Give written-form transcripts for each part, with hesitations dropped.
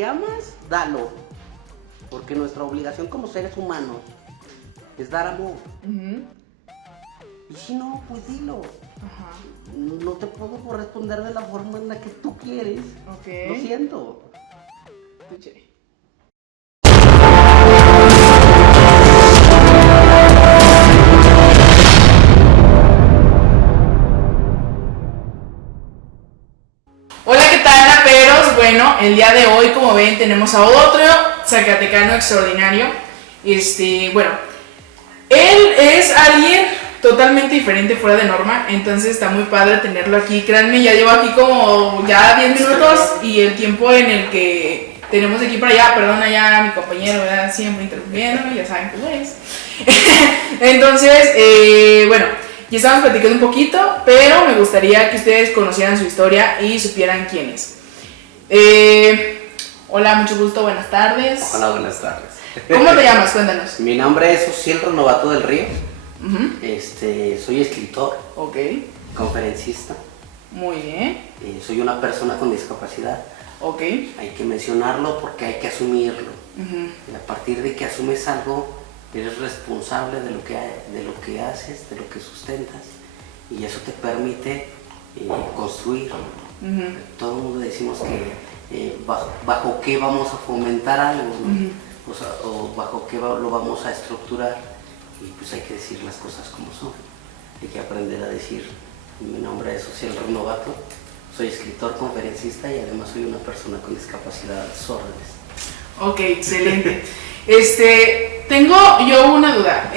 Si amas, dalo. Porque nuestra obligación como seres humanos es dar amor. Y si no, pues dilo. Ajá. No te puedo corresponder de la forma en la que tú quieres. Ok. Lo siento. Escuché. Hola, ¿qué tal, raperos? Bueno, el día de hoy, como ven, tenemos a otro zacatecano extraordinario. Bueno, él es alguien totalmente diferente, fuera de norma, entonces está muy padre tenerlo aquí. Créanme, ya llevo aquí como ya 10 minutos y el tiempo en el que tenemos de aquí para allá, perdona ya a mi compañero, ¿verdad? Siempre interrumpiéndome, ya saben cómo es. Entonces, bueno, ya estamos platicando un poquito, pero me gustaría que ustedes conocieran su historia y supieran quién es. Hola, mucho gusto, buenas tardes. Hola, buenas tardes. ¿Cómo te llamas? Cuéntanos. Mi nombre es Ociel Renovato del Río. Soy escritor, Ok, conferencista. muy bien. Soy una persona con discapacidad. Ok. Hay que mencionarlo porque hay que asumirlo. Y a partir de que asumes algo, eres responsable de lo que haces, de lo que sustentas. Y eso te permite construir. Todo el mundo decimos que bajo qué vamos a fomentar algo, ¿no? O bajo qué lo vamos a estructurar. Y pues hay que decir las cosas como son. Hay que aprender a decir, mi nombre es Ociel Renovato, soy escritor, conferencista y además soy una persona con discapacidad sordas. Ok, excelente. Tengo yo una duda.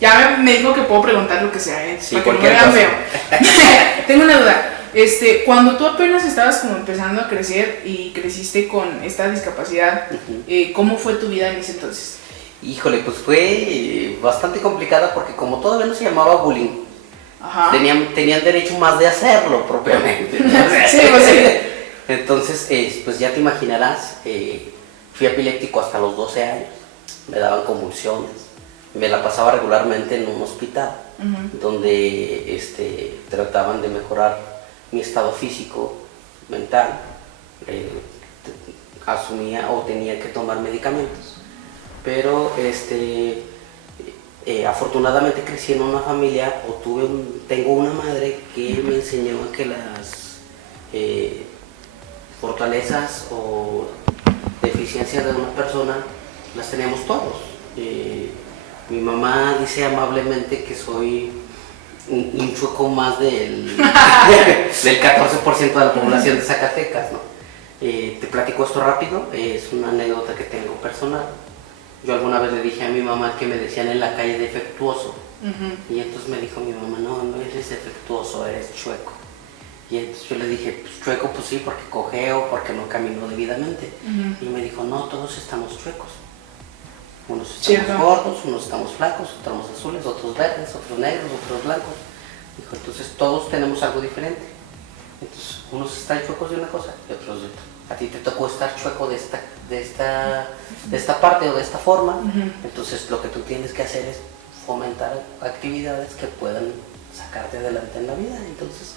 Ya me dijo que puedo preguntar lo que sea, Sí, para que no me vean cosa. feo. Tengo una duda. Cuando tú apenas estabas como empezando a crecer y creciste con esta discapacidad, ¿cómo fue tu vida en ese entonces? Híjole, pues fue bastante complicada porque como todavía no se llamaba bullying, Ajá. tenían derecho más de hacerlo propiamente. Sí, pues sí. Entonces, pues ya te imaginarás, fui epiléptico hasta los 12 años, me daban convulsiones, me la pasaba regularmente en un hospital donde trataban de mejorar mi estado físico, mental, asumía o tenía que tomar medicamentos. Pero afortunadamente crecí en una familia, tengo una madre que me enseñó que las fortalezas o deficiencias de una persona las tenemos todos. Mi mamá dice amablemente que soy un chueco más del 14% de la población de Zacatecas, ¿no? Te platico esto rápido, es una anécdota que tengo personal. Yo alguna vez le dije a mi mamá que me decían en la calle defectuoso. Y entonces me dijo mi mamá, no eres defectuoso, eres chueco. Y entonces yo le dije, pues chueco, pues sí, porque cojeo, porque no camino debidamente. Y me dijo, no, todos estamos chuecos. Unos estamos gordos, unos estamos flacos, otros azules, otros verdes, otros negros, otros blancos. Dijo, entonces todos tenemos algo diferente. Entonces unos están chuecos de una cosa y otros de otra. A ti te tocó estar chueco de esta parte o de esta forma. Entonces lo que tú tienes que hacer es fomentar actividades que puedan sacarte adelante en la vida. Entonces,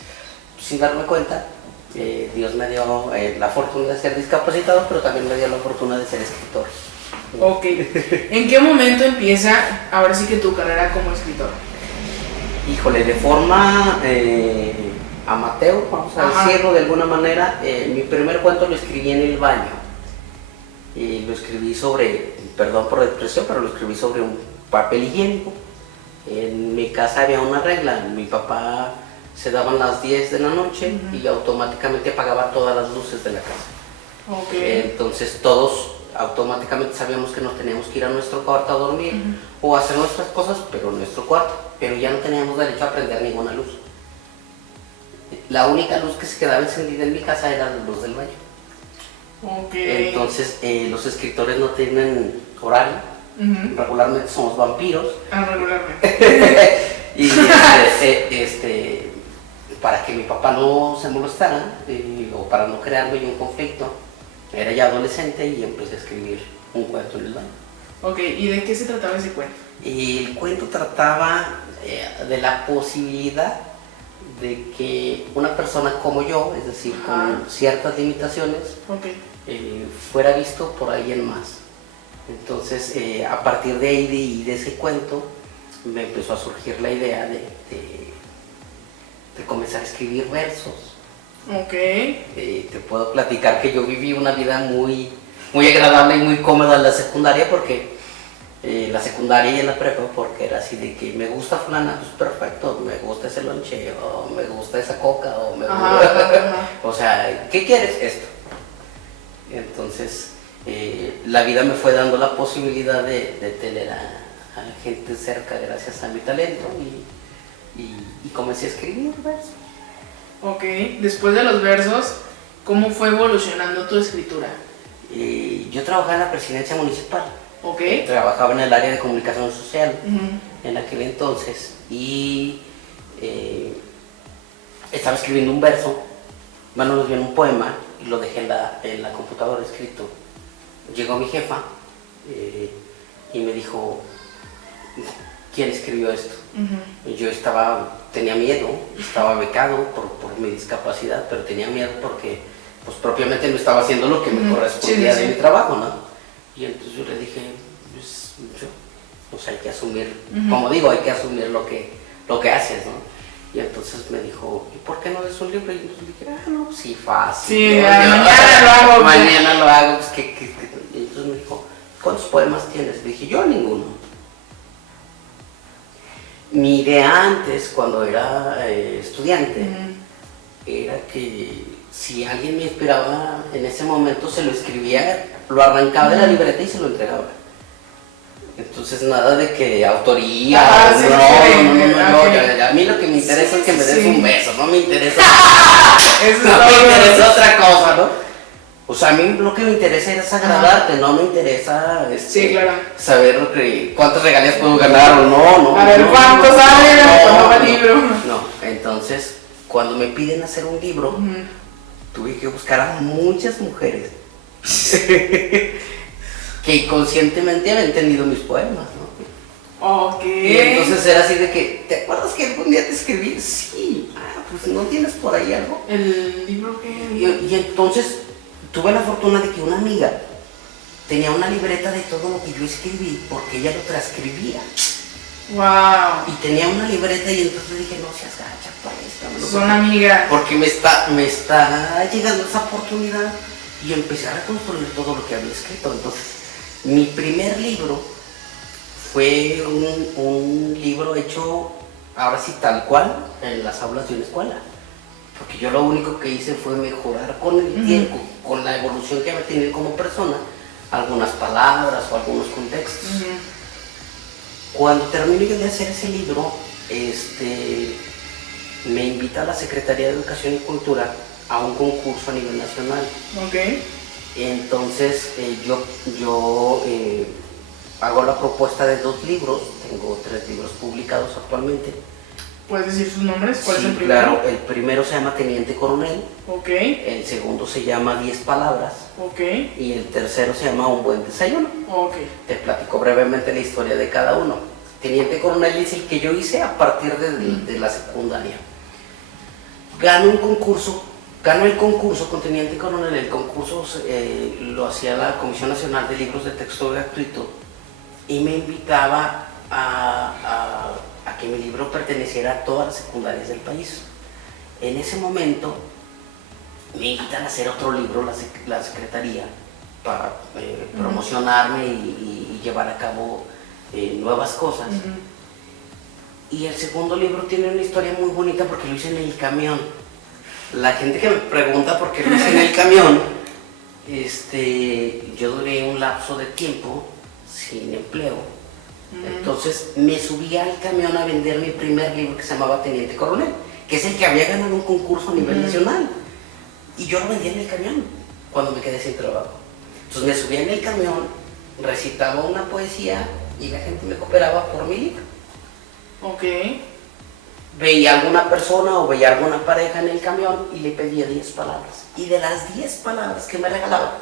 sin darme cuenta, Dios me dio la fortuna de ser discapacitado, pero también me dio la fortuna de ser escritor. Ok. ¿En qué momento empieza ahora sí que tu carrera como escritor? Híjole, de forma amateur, vamos a decirlo de alguna manera, mi primer cuento lo escribí en el baño. Y lo escribí sobre, perdón por la expresión, pero lo escribí sobre un papel higiénico. En mi casa había una regla, mi papá se daban las 10 de la noche y automáticamente apagaba todas las luces de la casa. Okay. Entonces todos automáticamente sabíamos que nos teníamos que ir a nuestro cuarto a dormir o a hacer nuestras cosas, pero en nuestro cuarto, pero ya no teníamos derecho a prender ninguna luz. La única luz que se quedaba encendida en mi casa era la luz del baño. Okay. Entonces los escritores no tienen horario, regularmente somos vampiros. Regularmente. Y para que mi papá no se molestara o para no crearme yo un conflicto, era ya adolescente y empecé a escribir un cuento en el baño. Ok, ¿y de qué se trataba ese cuento? Y el cuento trataba de la posibilidad de que una persona como yo, es decir, con ciertas limitaciones, fuera visto por alguien más. Entonces, a partir de ahí y de ese cuento, me empezó a surgir la idea de comenzar a escribir versos. Te puedo platicar que yo viví una vida muy, muy agradable y muy cómoda en la secundaria, porque la secundaria y en la prepa, porque era así de que me gusta fulana, pues perfecto, me gusta ese lonche, o me gusta esa coca, o me gusta... O sea, ¿qué quieres? Esto. Entonces, la vida me fue dando la posibilidad de tener a gente cerca gracias a mi talento, y comencé a escribir versos. Después de los versos, ¿cómo fue evolucionando tu escritura? Yo trabajaba en la presidencia municipal. Trabajaba en el área de comunicación social en aquel entonces, y estaba escribiendo un verso, más bien un poema, y lo dejé en la computadora escrito. Llegó mi jefa y me dijo, ¿quién escribió esto? Y yo tenía miedo, estaba becado por mi discapacidad, pero tenía miedo porque pues propiamente no estaba haciendo lo que me correspondía de mi trabajo, ¿no? Y entonces yo le dije, pues hay que asumir, como digo, hay que asumir lo que haces, ¿no? Y entonces me dijo, ¿y por qué no haces un libro? Y entonces dije, no, pues sí, fácil. Sí, mañana lo hago. Mañana lo hago, pues y entonces me dijo, ¿cuántos poemas tienes? Le dije, yo ninguno. Mi idea antes, cuando era estudiante, era que si alguien me inspiraba en ese momento, se lo escribía, lo arrancaba de la libreta y se lo entregaba. Entonces nada de que autoría, no, a mí lo que me interesa es que me des un beso, no me interesa, me interesa otra cosa, ¿no? O sea, a mí lo que me interesa es agradarte, no me interesa saber cuántas regalías puedo ganar o no. A ver cuántos salen, cuándo va el libro. No, entonces, cuando me piden hacer un libro, tuve que buscar a muchas mujeres que inconscientemente habían entendido mis poemas, ¿no? Y entonces era así de que, ¿te acuerdas que algún día te escribí? Sí, pues ¿no tienes por ahí algo? ¿El libro qué? Y entonces tuve la fortuna de que una amiga tenía una libreta de todo lo que yo escribí, porque ella lo transcribía. ¡Wow! Y tenía una libreta, y entonces dije, no seas gacha para esto. Son amigas. Porque me está llegando esa oportunidad, y empecé a reconstruir todo lo que había escrito. Entonces, mi primer libro fue un libro hecho, ahora sí tal cual, en las aulas de una escuela. Porque yo lo único que hice fue mejorar con el tiempo, con la evolución que había tenido como persona, algunas palabras o algunos contextos. Cuando termino yo de hacer ese libro, me invita a la Secretaría de Educación y Cultura a un concurso a nivel nacional. Entonces yo hago la propuesta de 2 libros, tengo 3 libros publicados actualmente. ¿Puedes decir sus nombres? ¿Cuál es el primero? Claro, el primero se llama Teniente Coronel, el segundo se llama 10 palabras, y el tercero se llama Un buen desayuno. Te platico brevemente la historia de cada uno. Teniente Coronel es el que yo hice a partir de la secundaria. Gano el concurso con Teniente Coronel. El concurso lo hacía la Comisión Nacional de Libros de Texto Gratuito, y me invitaba a que mi libro perteneciera a todas las secundarias del país. En ese momento me invitan a hacer otro libro, la Secretaría, para promocionarme y llevar a cabo nuevas cosas. Y el segundo libro tiene una historia muy bonita porque lo hice en el camión. La gente que me pregunta por qué lo hice en el camión, yo duré un lapso de tiempo sin empleo. Entonces me subí al camión a vender mi primer libro, que se llamaba Teniente Coronel, que es el que había ganado un concurso a nivel nacional. Y yo lo vendía en el camión cuando me quedé sin trabajo. Entonces me subía en el camión, recitaba una poesía y la gente me cooperaba por mi libro. Veía alguna persona o veía alguna pareja en el camión y le pedía 10 palabras. Y de las 10 palabras que me regalaba,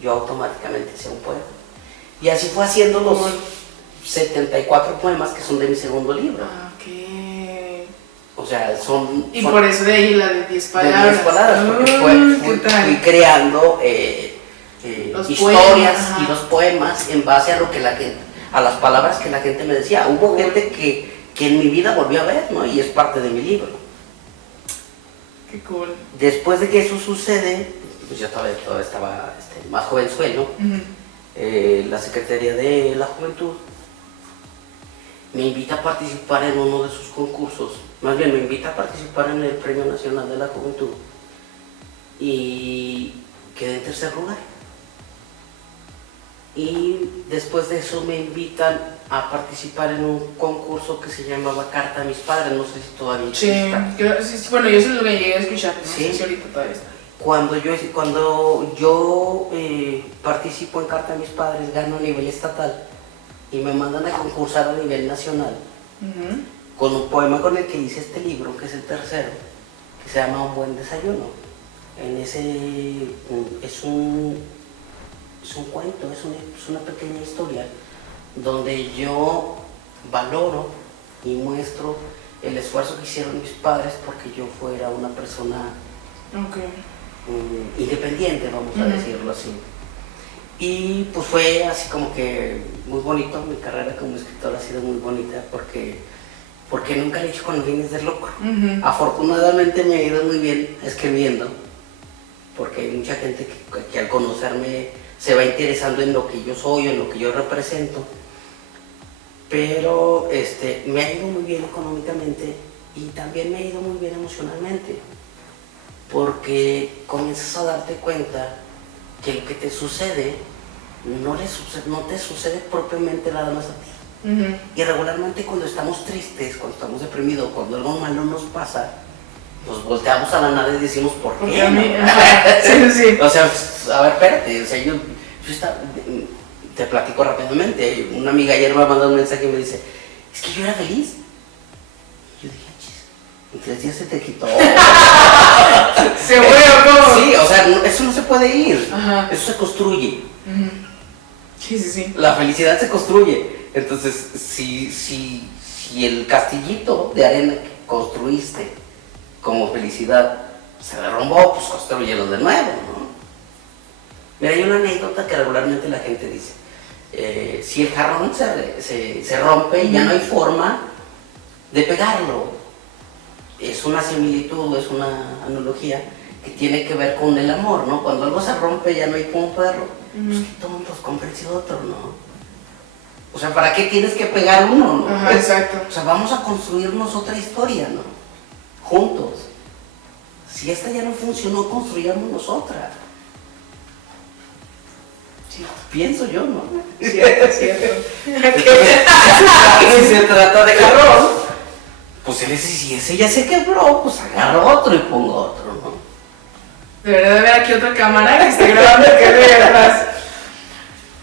yo automáticamente hacía un poema. Y así fue haciendo los 74 poemas que son de mi segundo libro. O sea, Y por eso de ahí la de 10 palabras. De 10 palabras, porque fui creando Los historias poemas, y los poemas en base a lo que la gente, a las palabras que la gente me decía. Hubo gente que en mi vida volvió a ver, ¿no? Y es parte de mi libro. Qué cool. Después de que eso sucede, pues yo todavía estaba más jovenzuelo, la Secretaría de la Juventud me invita a participar en uno de sus concursos, más bien me invita a participar en el Premio Nacional de la Juventud y quedé en tercer lugar. Y después de eso me invitan a participar en un concurso que se llamaba Carta a mis padres, no sé si todavía existe. Sí, bueno, yo eso es lo que llegué a escuchar, no ¿Sí? sé si ahorita todavía está. Cuando yo participo en Carta a mis padres, gano a nivel estatal y me mandan a concursar a nivel nacional con un poema con el que hice este libro, que es el tercero, que se llama Un buen desayuno. En ese es un cuento, es una pequeña historia donde yo valoro y muestro el esfuerzo que hicieron mis padres porque yo fuera una persona independiente, vamos a decirlo así. Y pues fue así como que muy bonito, mi carrera como escritor ha sido muy bonita porque nunca le he hecho con fines de lucro. Afortunadamente me ha ido muy bien escribiendo, porque hay mucha gente que al conocerme se va interesando en lo que yo soy, en lo que yo represento, pero me ha ido muy bien económicamente y también me ha ido muy bien emocionalmente, porque comienzas a darte cuenta que lo que te sucede no te sucede propiamente nada más a ti. Y regularmente cuando estamos tristes, cuando estamos deprimidos, cuando algo malo nos pasa, pues volteamos a la nada y decimos, ¿por qué? A mí, sí. O sea, a ver, espérate, o sea, te platico rápidamente. Una amiga ayer me mandó un mensaje y me dice, es que yo era feliz. Yo dije, chis, en 3 días se te quitó. ¿Seguro cómo? Sí, o sea, eso no se puede ir. Ajá. Eso se construye. Sí. La felicidad se construye. Entonces, si el castillito de arena que construiste como felicidad se derrumbó, pues construyelo de nuevo, ¿no? Mira, hay una anécdota que regularmente la gente dice. Si el jarrón se rompe, ya no hay forma de pegarlo. Es una similitud, es una analogía que tiene que ver con el amor, ¿no? Cuando algo se rompe, ya no hay cómo pegarlo. Pues qué tontos, cómprense otro, ¿no? O sea, ¿para qué tienes que pegar uno, no? Ajá, exacto. O sea, vamos a construirnos otra historia, ¿no? Juntos. Si esta ya no funcionó, construyámonos otra. Sí. Pienso yo, ¿no? Cierto. Si se trata de jarrón, pues si ese ya se quebró, pues agarro otro y pongo otro, ¿no? Debería de haber aquí otra cámara que esté grabando que de atrás.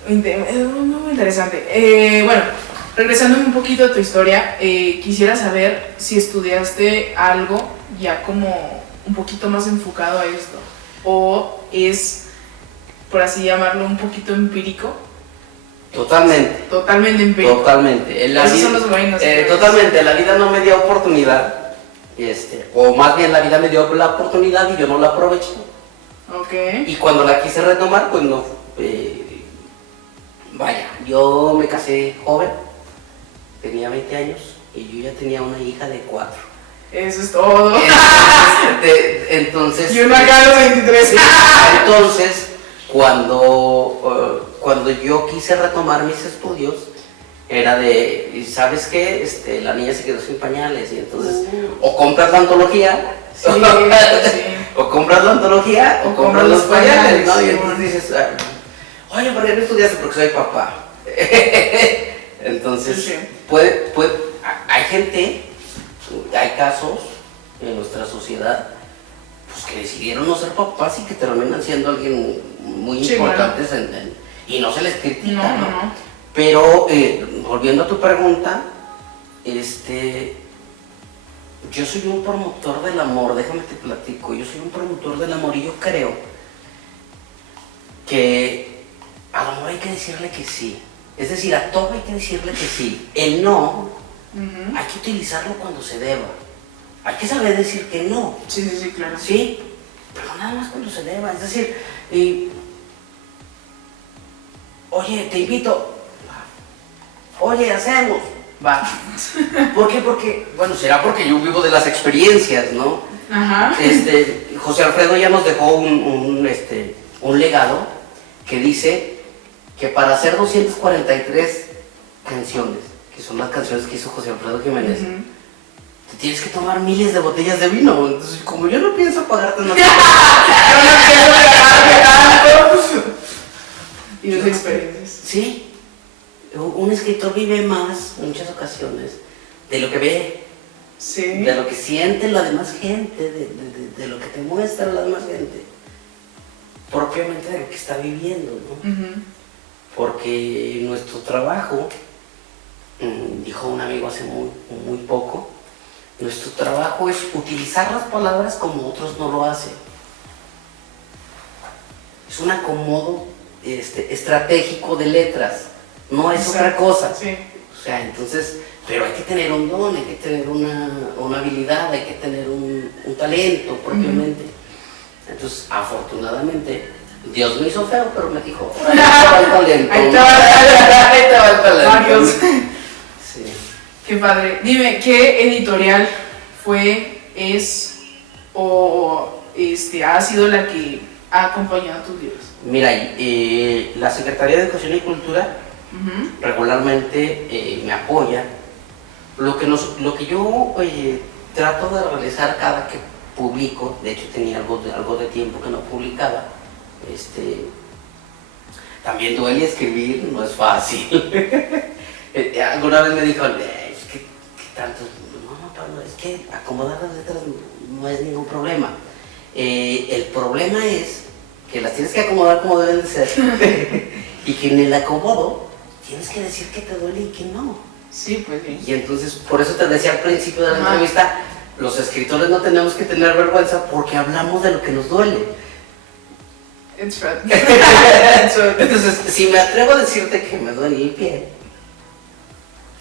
Muy interesante. Bueno, regresando un poquito a tu historia, quisiera saber si estudiaste algo ya como un poquito más enfocado a esto, o es, por así llamarlo, un poquito empírico. Totalmente. Totalmente empírico. Totalmente. Esos son los buenos. Totalmente. La vida no me dio oportunidad, o más bien la vida me dio la oportunidad y yo no la aproveché. Ok. Y cuando la quise retomar, pues no. Vaya, yo me casé joven, tenía 20 años y yo ya tenía una hija de 4. Eso es todo. Entonces. Y uno acá a los 23. Sí, entonces, cuando yo quise retomar mis estudios, era de, ¿sabes qué? La niña se quedó sin pañales y entonces, o compras la antología, Sí. o compras la antología, o compras los pañales, ¿no? Y entonces dices, oye, ¿por qué no estudiaste? Porque soy papá. Entonces, Sí. hay gente, hay casos en nuestra sociedad, pues que decidieron no ser papás y que terminan siendo alguien muy importantes y no se les critica, ¿no? Pero, volviendo a tu pregunta, yo soy un promotor del amor, déjame te platico, yo soy un promotor del amor y yo creo que al amor hay que decirle que sí. Es decir, a todo hay que decirle que sí. El no, hay que utilizarlo cuando se deba. hay que saber decir que no. Sí, claro. Sí, pero nada más cuando se deba. Es decir, oye, te invito. Oye, hacemos. Va. ¿Por qué? Porque, bueno, será porque yo vivo de las experiencias, ¿no? Ajá. José Alfredo ya nos dejó un legado que dice que para hacer 243 canciones, que son las canciones que hizo José Alfredo Jiménez, te tienes que tomar miles de botellas de vino. Entonces, como yo no pienso pagarte nada, y las experiencias. Sí. Un escritor vive más, en muchas ocasiones, de lo que ve, sí, de lo que siente la demás gente, de lo que te muestra la demás gente, propiamente de lo que está viviendo, ¿no? Porque nuestro trabajo, dijo un amigo hace muy poco, nuestro trabajo es utilizar las palabras como otros no lo hacen. Es un acomodo estratégico de letras. No es otra cosa. Sí. O sea, entonces, pero hay que tener un don, hay que tener una habilidad, hay que tener un talento propiamente. Entonces, afortunadamente, Dios me hizo feo, pero me dijo, ahí te va el talento. Ahí te va el talento. Varios. Sí. Qué padre. Dime, ¿qué editorial es o ha sido la que ha acompañado tus libros? Mira, la Secretaría de Educación y Cultura regularmente me apoya. Lo que yo trato de realizar cada que publico, de hecho tenía algo de tiempo que no publicaba, también duele escribir, no es fácil. Alguna vez me dijo, ¿qué tanto? No, Pablo, es que acomodar las letras no es ningún problema. El problema es que las tienes que acomodar como deben de ser y que en el acomodo tienes que decir que te duele y que no. Sí, pues sí. Y entonces, por eso te decía al principio de la entrevista, los escritores no tenemos que tener vergüenza porque hablamos de lo que nos duele. It's right. Entonces, si me atrevo a decirte que me duele el pie,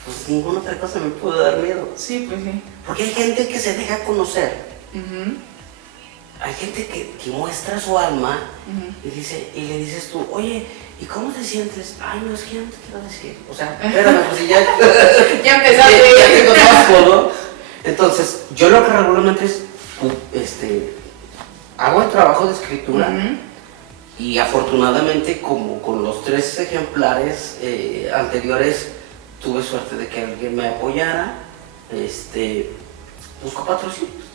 pues ninguna otra cosa me puede dar miedo. Sí, pues sí. Porque hay gente que se deja conocer. Hay gente que muestra su alma y le dices tú, oye, ¿y cómo te sientes? Ay, no, es que yo no te quiero decir. O sea, espérame, pues si ya... ya empezaste. Ya te conozco, ¿no? Entonces, yo lo que regularmente es, hago el trabajo de escritura y afortunadamente, como con los 3 ejemplares anteriores, tuve suerte de que alguien me apoyara, busco patrocinios.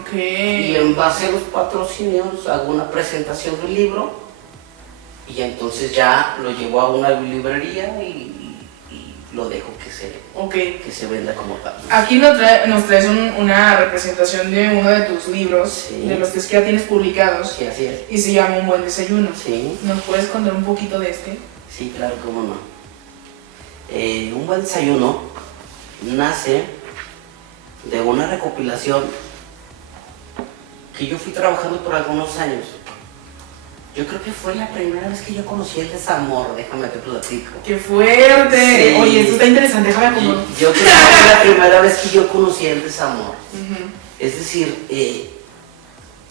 Okay. Y en base a los patrocinios hago una presentación del libro y entonces ya lo llevo a una librería y lo dejo que se venda como tal. Aquí nos traes una representación de uno de tus libros, de los que ya tienes publicados. Sí, así es. Y se llama Un Buen Desayuno. Sí. ¿Nos puedes contar un poquito de este? Sí, claro, cómo no. Un Buen Desayuno nace de una recopilación que yo fui trabajando por algunos años. Yo creo que fue la primera vez que yo conocí el desamor, déjame te platico. ¡Qué fuerte! Sí. Oye, esto está interesante, déjame acomodar. Yo creo que fue la primera vez que yo conocí el desamor. Es decir,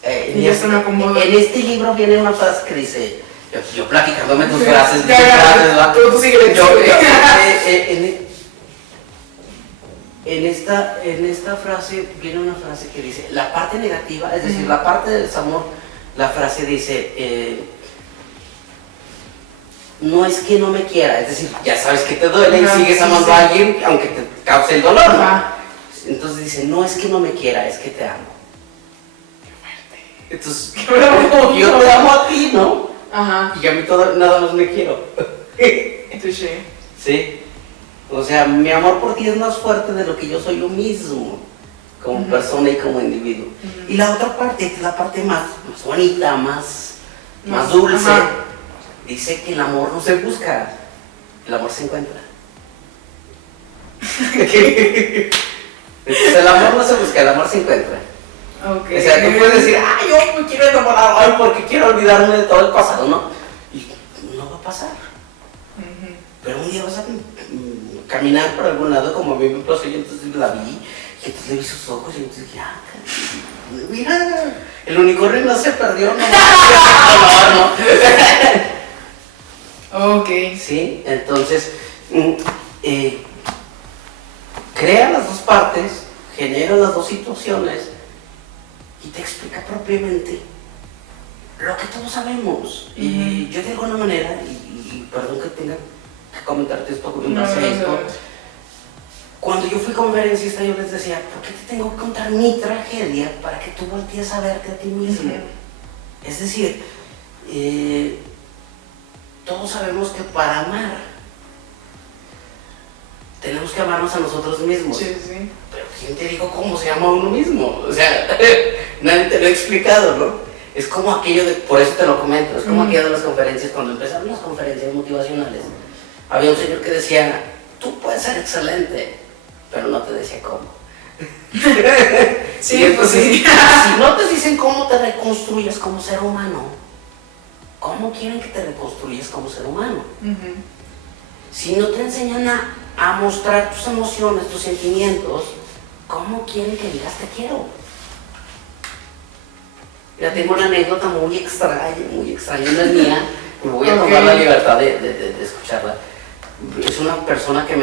en este libro viene una frase que dice, yo platicándome tus frases, tú sigue. En esta frase viene una frase que dice, la parte negativa, es decir, la parte del desamor, la frase dice, no es que no me quiera, es decir, ya sabes que te duele y sigues amando a alguien aunque te cause el dolor, ¿no? Entonces dice, no es que no me quiera, es que te amo. Qué fuerte. Entonces, yo te amo a ti, ¿no? Y a mí nada más me quiero. Sí. O sea, mi amor por ti es más fuerte de lo que yo soy yo mismo, como persona y como individuo. Y la otra parte, que es la parte más bonita, más dulce, dice que el amor no se busca, el amor se encuentra. Entonces el amor no se busca, el amor se encuentra. O sea, tú puedes decir, yo me quiero enamorar porque quiero olvidarme de todo el pasado, ¿no? Y no va a pasar. Pero un día vas a caminar por algún lado, como a mí me pasó, y entonces la vi, Y entonces le vi sus ojos y entonces dije, mira, el unicornio no se perdió, no. Ok. Sí, entonces, crea las dos partes, genera las dos situaciones y te explica propiamente lo que todos sabemos. Y yo de alguna manera, y perdón que tenga que comentarte esto en base a esto, cuando yo fui conferencista yo les decía, ¿por qué te tengo que contar mi tragedia para que tú voltees a verte a ti mismo? Es decir, todos sabemos que para amar tenemos que amarnos a nosotros mismos. Sí, sí. Pero ¿quién te dijo cómo se ama a uno mismo? O sea, nadie te lo ha explicado, ¿no? Es como aquello de, por eso te lo comento, es como aquello de las conferencias, cuando empezaron las conferencias motivacionales, había un señor que decía, tú puedes ser excelente, pero no te decía cómo. Sí, pues sí. Si no te dicen cómo te reconstruyes como ser humano, ¿cómo quieren que te reconstruyas como ser humano? Si no te enseñan a mostrar tus emociones, tus sentimientos, ¿cómo quieren que digas te quiero? Ya tengo una anécdota muy extraña, no es mía, me voy a tomar la libertad de escucharla. Es una persona que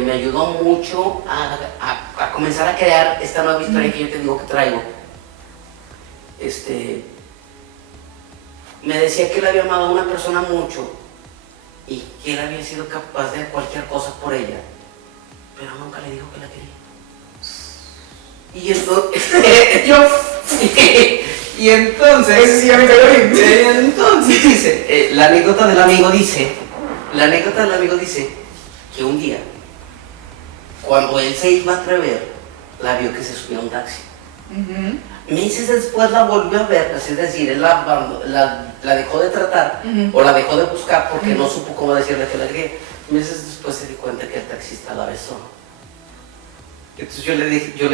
me ayudó mucho a comenzar a crear esta nueva historia que yo te digo que traigo. Me decía que él había amado a una persona mucho y que él había sido capaz de cualquier cosa por ella, pero nunca le dijo que la quería. Y entonces, entonces dice, la anécdota del amigo dice que un día, cuando él se iba a atrever, la vio que se subió a un taxi. Meses después la volvió a ver, es decir, él la dejó de tratar o la dejó de buscar porque no supo cómo decirle que la quería. Meses después se dio cuenta que el taxista la besó. Entonces yo le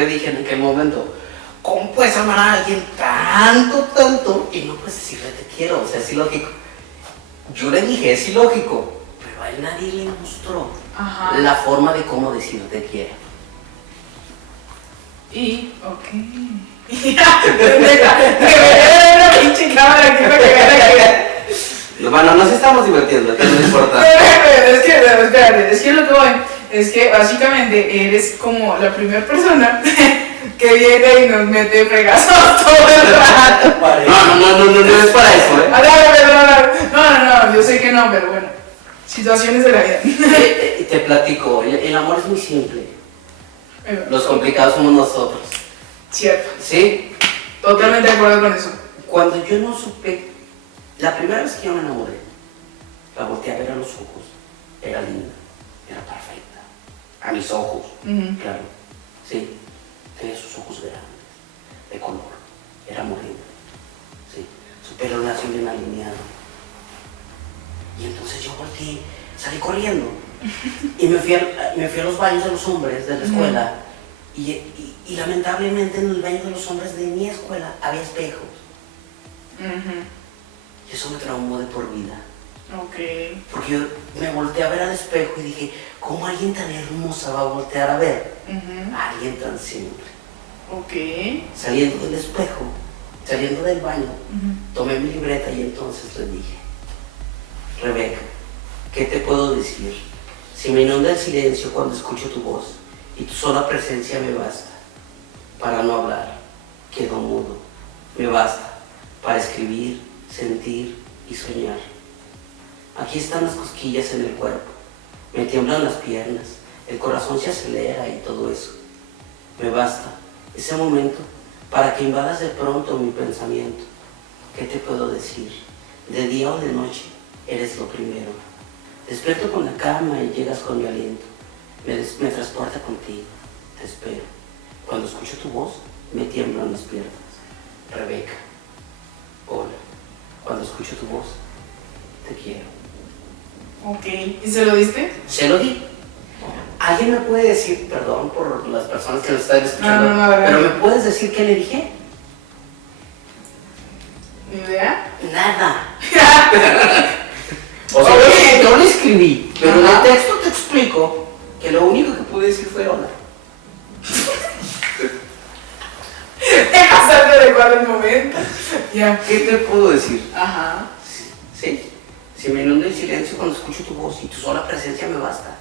dije en aquel momento, ¿cómo puedes amar a alguien tanto y no puedes decirle te quiero? O sea, es ilógico. Yo le dije, es ilógico, pero a él nadie le mostró la forma de cómo decir te quiero. Y, una pinche cámara aquí para que Bueno, nos estamos divirtiendo, que no importa. Es que lo que voy es que básicamente eres como la primera persona que viene y nos mete fregazos todo el rato. No es para eso, No, yo sé que no, pero bueno, situaciones de la vida. Te platico, el amor es muy simple. Los complicados somos nosotros. Cierto. ¿Sí? Totalmente de acuerdo con eso. Cuando yo no supe, la primera vez que yo me enamoré, la volteé a ver a los ojos, era linda, era perfecta, a mis ojos, claro, sí, tenía sus ojos grandes, de color, era morena, sí, su pelo era así bien alineado, y entonces yo volteé, salí corriendo, y me fui a los baños de los hombres de la escuela, y lamentablemente en el baño de los hombres de mi escuela había espejos. Y eso me traumó de por vida. Porque yo me volteé a ver al espejo y dije, ¿cómo alguien tan hermosa va a voltear a ver a alguien tan simple? Saliendo del espejo, saliendo del baño, tomé mi libreta y entonces le dije, Rebeca, ¿qué te puedo decir? Si me inunda el silencio cuando escucho tu voz y tu sola presencia me basta para no hablar, quedo mudo, me basta para escribir, sentir y soñar. Aquí están las cosquillas en el cuerpo, me tiemblan las piernas, el corazón se acelera y todo eso. Me basta ese momento para que invadas de pronto mi pensamiento. ¿Qué te puedo decir? De día o de noche, eres lo primero. Despierto con la cama y llegas con mi aliento. Me transporta contigo, te espero. Cuando escucho tu voz, me tiemblan las piernas. Rebeca, hola. Cuando escucho tu voz, te quiero. ¿Y se lo diste? Se lo di. ¿Alguien me puede decir, perdón por las personas que nos están escuchando, no, pero me puedes decir qué le dije? ¿Ni idea? Nada. O sea, yo lo escribí, pero en el texto te explico que lo único que pude decir fue hola. adecuado el momento. Ya. ¿Qué te puedo decir? Ajá. Sí, si me inundo en silencio cuando escucho tu voz y tu sola presencia me basta.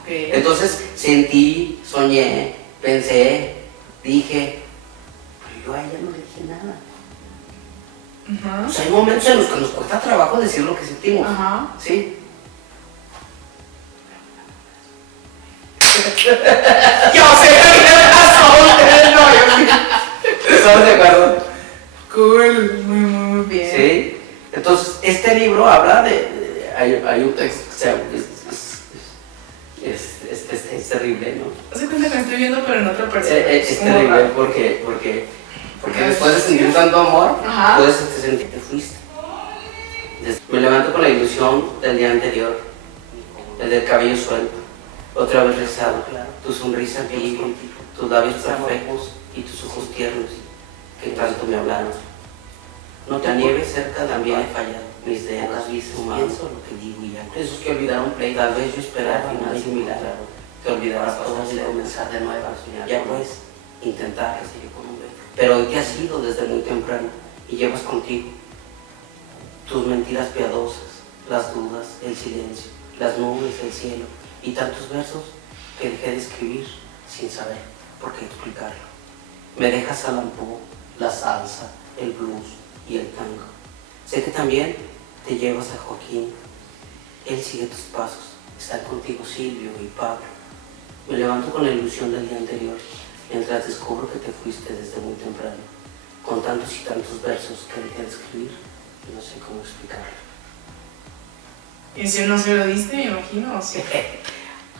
Ok. Entonces sentí, soñé, pensé, dije, pero yo a ella no le dije nada. Ajá. Pues hay momentos en los que nos cuesta trabajo decir lo que sentimos. Ajá. ¿Sí? Yo sé que razón. No, yo sí. ¿Estamos de acuerdo? Cool. Muy bien. Sí. Entonces, este libro habla hay un texto que se llama, es terrible, ¿no? Hace cuenta que me estoy viendo, pero en otra persona. Es como terrible raro. porque después de sentir tanto amor, Ajá. puedes sentir que te fuiste. Me levanto con la ilusión del día anterior, el del cabello suelto, otra vez rizado, tu sonrisa viva, tus labios perfectos y tus ojos tiernos que tanto me hablaron. No te nieves cerca, también he fallado. Mis dedos, pienso lo que digo y ya. Esos que olvidaron play, tal vez yo esperaba final similar. Te olvidarás todo y comenzar de nuevo. Ya puedes intentar, pero hoy te has ido desde muy temprano y llevas contigo tus mentiras piadosas, las dudas, el silencio, las nubes, el cielo y tantos versos que dejé de escribir sin saber por qué explicarlo. Me dejas al ampú, la salsa, el blues y el tango. Sé que también te llevas a Joaquín. Él sigue tus pasos. Están contigo Silvio y Pablo. Me levanto con la ilusión del día anterior, mientras descubro que te fuiste desde muy temprano, con tantos y tantos versos que dejé de escribir y no sé cómo explicarlo. ¿Y si no se lo diste, me imagino? ¿O sí?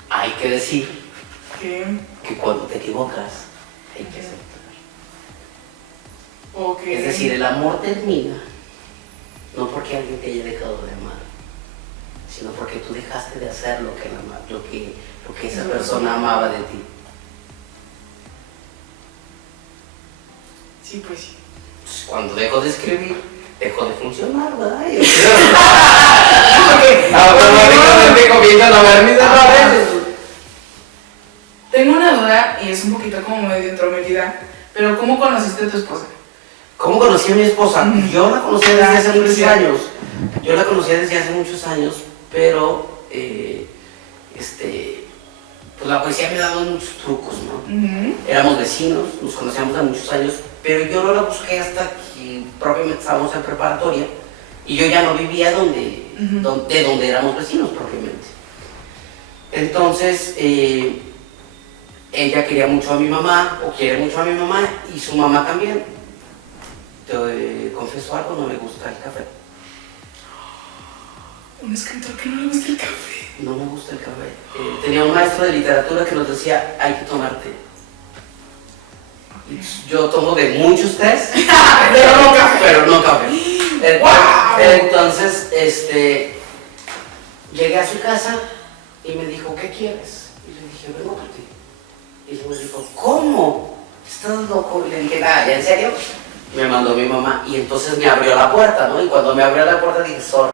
Hay que decir ¿Qué? que cuando te equivocas, hay que aceptar. Ok. Es decir, el amor termina no porque alguien te haya dejado de amar, sino porque tú dejaste de hacer lo que esa persona amaba de ti. Sí, pues sí. Entonces, cuando dejo de escribir, dejo de funcionar, ¿verdad? Automáticamente comienzan a ver mis errores. Tengo una duda y es un poquito como medio entrometida, pero ¿cómo conociste a tu esposa? ¿Cómo conocí a mi esposa? Yo la conocí desde hace muchos Sí. años. Yo la conocí desde hace muchos años, pero pues la poesía me ha dado muchos trucos, ¿no? Ujú. Éramos vecinos, nos conocíamos hace muchos años, pero yo no la busqué hasta que propiamente estábamos en preparatoria y yo ya no vivía de donde éramos vecinos propiamente. Entonces, ella quería mucho a mi mamá, o quiere mucho a mi mamá, y su mamá también. Te confieso algo, no me gusta el café. Un escritor que no le gusta el café. No me gusta el café. Tenía un maestro de literatura que nos decía, hay que tomar té. Yo tomo de muchos tés, pero no café. Entonces, llegué a su casa y me dijo, ¿qué quieres? Y le dije, vengo por ti. Y luego me dijo, ¿cómo? ¿Estás loco? Y le dije, nada, ¿ya en serio? Me mandó mi mamá y entonces me abrió la puerta, ¿no? Y cuando me abrió la puerta dije, sorry.